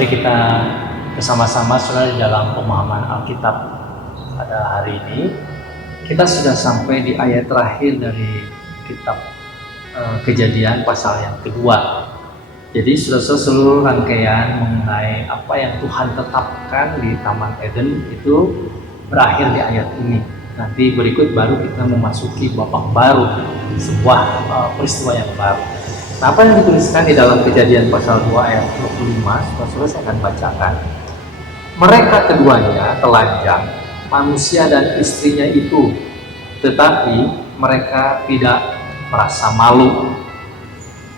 Kembali kita bersama-sama saudara di dalam pemahaman Alkitab pada hari ini. Kita sudah sampai di ayat terakhir dari kitab Kejadian pasal yang kedua. Jadi sudah seluruh rangkaian mengenai apa yang Tuhan tetapkan di Taman Eden itu berakhir di ayat ini. Nanti berikut baru kita memasuki babak baru, sebuah peristiwa yang baru. Nah, apa yang dituliskan di dalam Kejadian pasal 2 ayat 25, saudara saya akan bacakan. Mereka keduanya telanjang, manusia dan istrinya itu, tetapi mereka tidak merasa malu.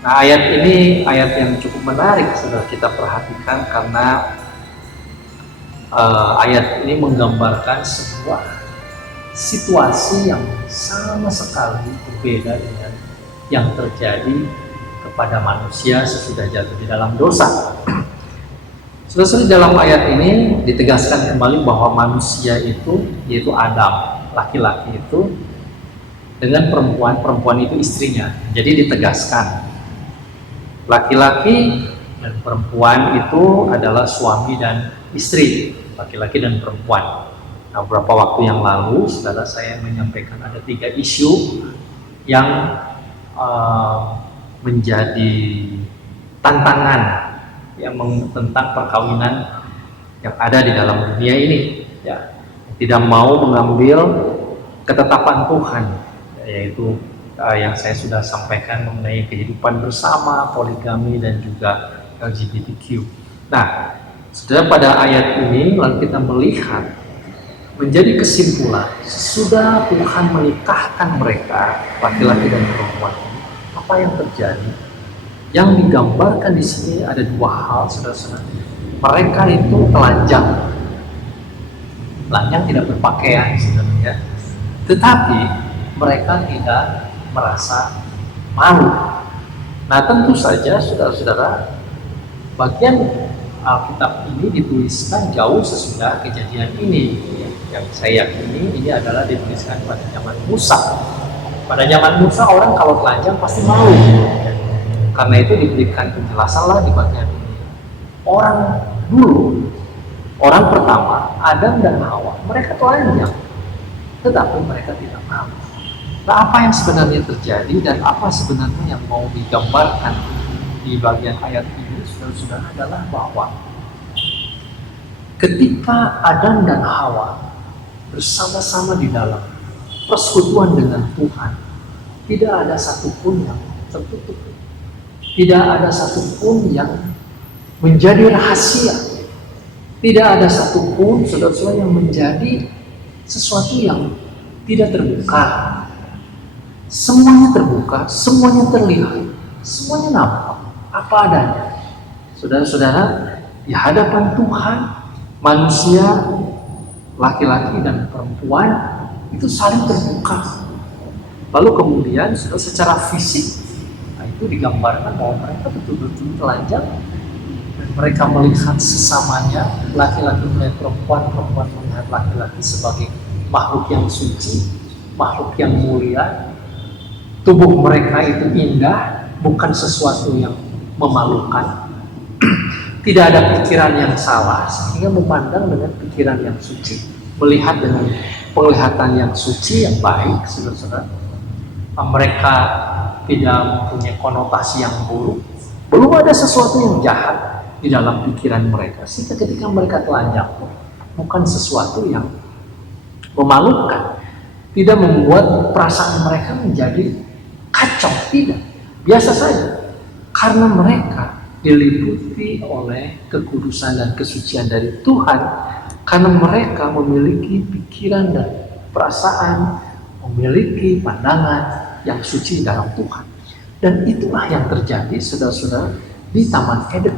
Nah, ayat ini ayat yang cukup menarik, saudara, kita perhatikan karena ayat ini menggambarkan sebuah situasi yang sama sekali berbeda dengan yang terjadi kepada manusia sesudah jatuh di dalam dosa. Saudara, dalam ayat ini ditegaskan kembali bahwa manusia itu, yaitu Adam, laki-laki itu, dengan perempuan itu istrinya. Jadi ditegaskan, laki-laki dan perempuan itu adalah suami dan istri, laki-laki dan perempuan. Nah, beberapa waktu yang lalu, saudara, saya menyampaikan ada 3 isu yang menjadi tantangan yang tentang perkawinan yang ada di dalam dunia ini, ya, tidak mau mengambil ketetapan Tuhan, yaitu yang saya sudah sampaikan mengenai kehidupan bersama, poligami, dan juga LGBTQ. Nah, saudara, pada ayat ini lalu kita melihat menjadi kesimpulan sesudah Tuhan menikahkan mereka, laki-laki dan perempuan, apa yang terjadi? Yang digambarkan di sini ada 2 hal, saudara-saudara. Mereka itu telanjang, tidak berpakaian, saudara, tetapi mereka tidak merasa malu. Nah, tentu saja, saudara-saudara, bagian Alkitab ini dituliskan jauh sesudah kejadian ini. Yang saya yakini ini adalah dituliskan pada zaman Musa. Pada zaman Musa orang kalau telanjang pasti malu. Karena itu diberikan penjelasan lah di bagian ini. Orang dulu, orang pertama, Adam dan Hawa, mereka telanjang, tetapi mereka tidak malu. Nah, apa yang sebenarnya terjadi dan apa sebenarnya yang mau digambarkan di bagian ayat ini, saudara-saudara, adalah bahwa ketika Adam dan Hawa bersama-sama di dalam persekutuan dengan Tuhan, tidak ada satupun yang tertutup, tidak ada satupun yang menjadi rahasia, tidak ada satupun, saudara-saudara, yang menjadi sesuatu yang tidak terbuka. Semuanya terbuka, semuanya terlihat, semuanya nampak apa adanya. Saudara-saudara, di hadapan Tuhan, manusia, laki-laki dan perempuan itu saling terbuka. Lalu kemudian secara fisik, nah, itu digambarkan bahwa mereka betul-betul telanjang dan mereka melihat sesamanya, laki-laki melihat perempuan, perempuan melihat laki-laki sebagai makhluk yang suci, makhluk yang mulia. Tubuh mereka itu indah, bukan sesuatu yang memalukan. Tidak ada pikiran yang salah, sehingga memandang dengan pikiran yang suci, melihat dengan penglihatan yang suci, yang baik, saudara-saudara. Mereka tidak mempunyai konotasi yang buruk, belum ada sesuatu yang jahat di dalam pikiran mereka, sehingga ketika mereka telanjang, bukan sesuatu yang memalukan, tidak membuat perasaan mereka menjadi kacau, tidak, biasa saja, karena mereka diliputi oleh kekudusan dan kesucian dari Tuhan, karena mereka memiliki pikiran dan perasaan, memiliki pandangan yang suci dalam Tuhan. Dan itulah yang terjadi, saudara-saudara, di Taman Eden.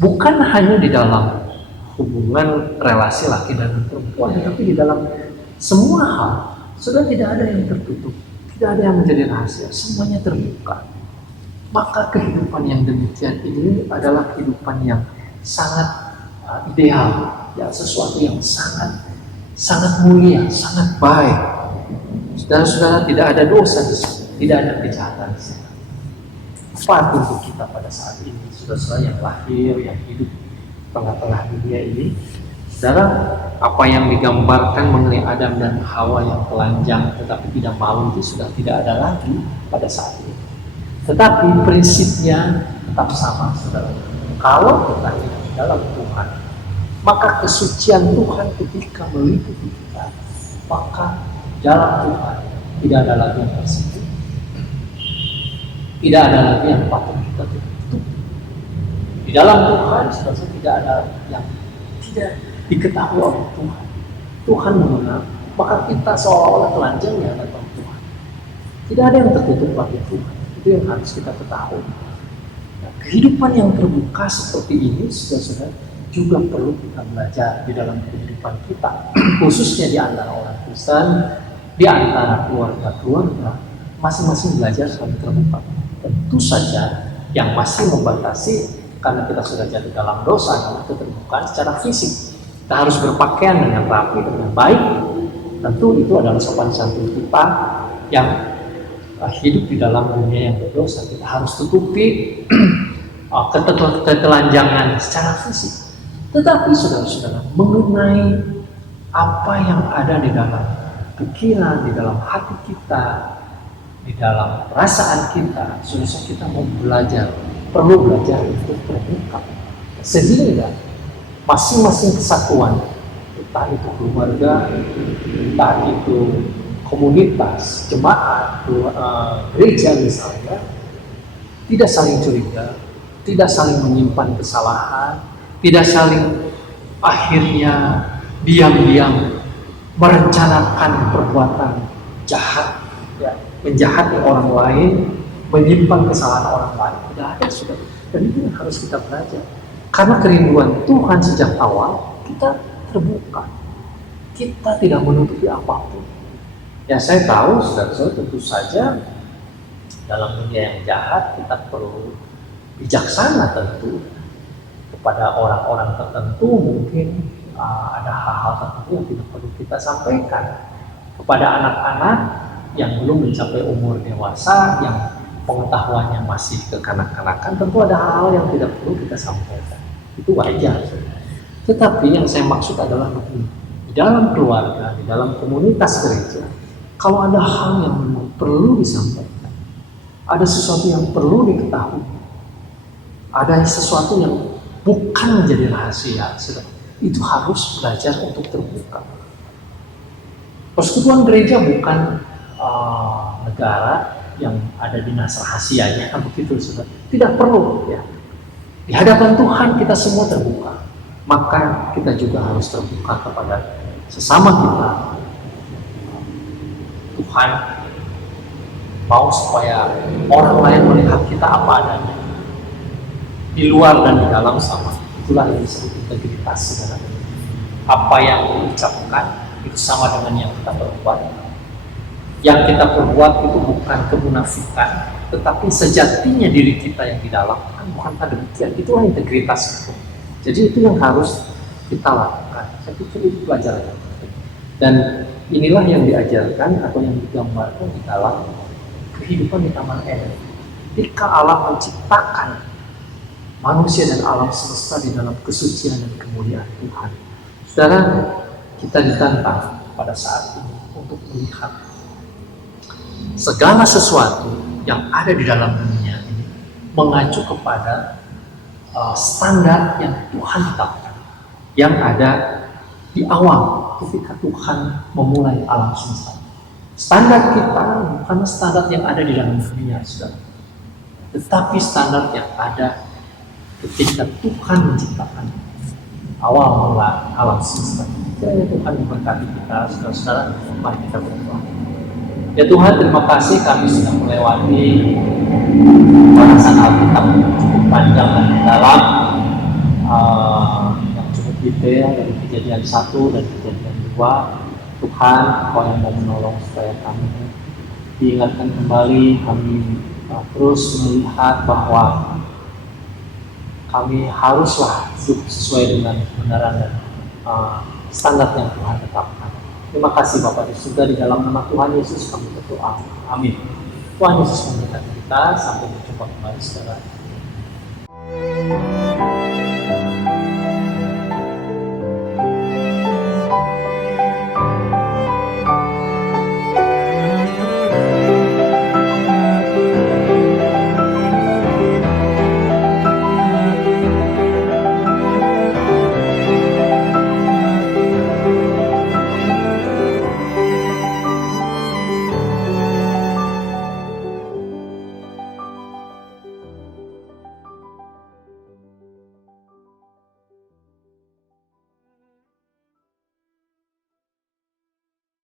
Bukan hanya di dalam hubungan relasi laki dan perempuan, tetapi di dalam semua hal. Saudara, tidak ada yang tertutup, tidak ada yang menjadi rahasia, semuanya terbuka. Maka kehidupan yang demikian ini adalah kehidupan yang sangat ideal, ya, sesuatu yang sangat mulia, sangat baik. Saudara-saudara, tidak ada dosa di situ, tidak ada kejahatan di situ. Apa untuk kita pada saat ini, saudara-saudara yang lahir, yang hidup tengah-tengah dunia ini. Saudara, apa yang digambarkan mengenai Adam dan Hawa yang telanjang tetapi tidak malu itu sudah tidak ada lagi pada saat ini. Tetapi prinsipnya tetap sama, saudara. Kalau kita hidup dalam Tuhan, maka kesucian Tuhan ketika meliputi kita, maka dalam Tuhan tidak ada lagi yang tersebut, tidak ada lagi yang patut kita tutup. Di dalam Tuhan, saudara, tidak ada yang tidak diketahui oleh Tuhan. Tuhan mengenal, maka kita seolah-olah telanjang di hadapan Tuhan. Tidak ada yang tertutup bagi Tuhan. Itu yang harus kita ketahui. Nah, kehidupan yang terbuka seperti ini, saudara-saudara, juga perlu kita belajar di dalam kehidupan kita, khususnya di antara orang Kristen, di antara keluarga-keluarga, masing-masing belajar saling terbuka. Tentu saja yang masih membatasi karena kita sudah jatuh dalam dosa, karena keterbukaan secara fisik. Kita harus berpakaian dengan rapi, dengan baik. Tentu itu adalah sopan santun kita yang hidup di dalam dunia yang berdosa. Kita harus tutupi ketelanjangan secara fisik. Tetapi saudara-saudara, mengenai apa yang ada di dalam pikiran, di dalam hati kita, di dalam perasaan kita, saudara, kita mau belajar, perlu belajar untuk terbuka. Sehingga masing-masing kesatuan, entah itu keluarga, entah itu komunitas, jemaat, gereja misalnya, tidak saling curiga, tidak saling menyimpan kesalahan, tidak saling akhirnya diam-diam merencanakan perbuatan jahat, ya, menjahati orang lain, menyimpan kesalahan orang lain. Tidak ada, sudah. Dan itu yang harus kita belajar. Karena kerinduan Tuhan sejak awal, kita terbuka. Kita tidak menutupi apapun. Ya, saya tahu, saudara-saudara, tentu saja dalam dunia yang jahat kita perlu bijaksana tentu. Kepada orang-orang tertentu mungkin ada hal-hal tertentu yang tidak perlu kita sampaikan. Kepada anak-anak yang belum mencapai umur dewasa, yang pengetahuannya masih kekanak-kanakan, tentu ada hal-hal yang tidak perlu kita sampaikan. Itu wajar. Tetapi yang saya maksud adalah begini, di dalam keluarga, di dalam komunitas gereja, kalau ada hal yang memang perlu disampaikan, ada sesuatu yang perlu diketahui, ada sesuatu yang bukan menjadi rahasia, itu harus belajar untuk terbuka. Persekutuan gereja bukan negara yang ada dinas rahasianya, begitu, saudara. Tidak perlu, ya. Di hadapan Tuhan kita semua terbuka, maka kita juga harus terbuka kepada sesama kita. Tuhan mau supaya orang lain melihat kita apa adanya, di luar dan di dalam sama. Itulah yang disebut integritas, saudara. Apa yang diucapkan itu sama dengan yang kita perbuat. Yang kita perbuat itu bukan kemunafikan, tetapi sejatinya diri kita yang di dalam. Bukankah demikian? Itulah integritas itu. Jadi itu yang harus kita lakukan. Saya pikir itu pelajaran. Dan inilah yang diajarkan atau yang digambarkan di dalam kehidupan di Taman Eden. Ketika Allah menciptakan manusia dan alam semesta di dalam kesucian dan kemuliaan Tuhan, saudara, kita ditantang pada saat ini untuk melihat segala sesuatu yang ada di dalam dunia ini mengacu kepada standar yang Tuhan tetapkan, yang ada di awal ketika Tuhan memulai alam semesta. Standar kita bukan standar yang ada di dalam dunia, saudara, tetapi standar yang ada ketika Tuhan menciptakan awal mula alam semesta. Kiranya Tuhan memberkati kita, saudara-saudara. Mari kita berdoa. Ya Tuhan, terima kasih kami sudah melewati bahasan Alkitab cukup panjang dan dalam, yang cukup detail dari Kejadian 1 dan Kejadian 2. Tuhan, Kau yang mau menolong supaya kami diingatkan kembali, kami terus melihat bahwa kami haruslah hidup sesuai dengan kebenaran dan standar yang Tuhan tetapkan. Terima kasih Bapak di surga, di dalam nama Tuhan Yesus kami berdoa. Amin. Tuhan Yesus memberkati kita. Sampai berjumpa kembali, saudara.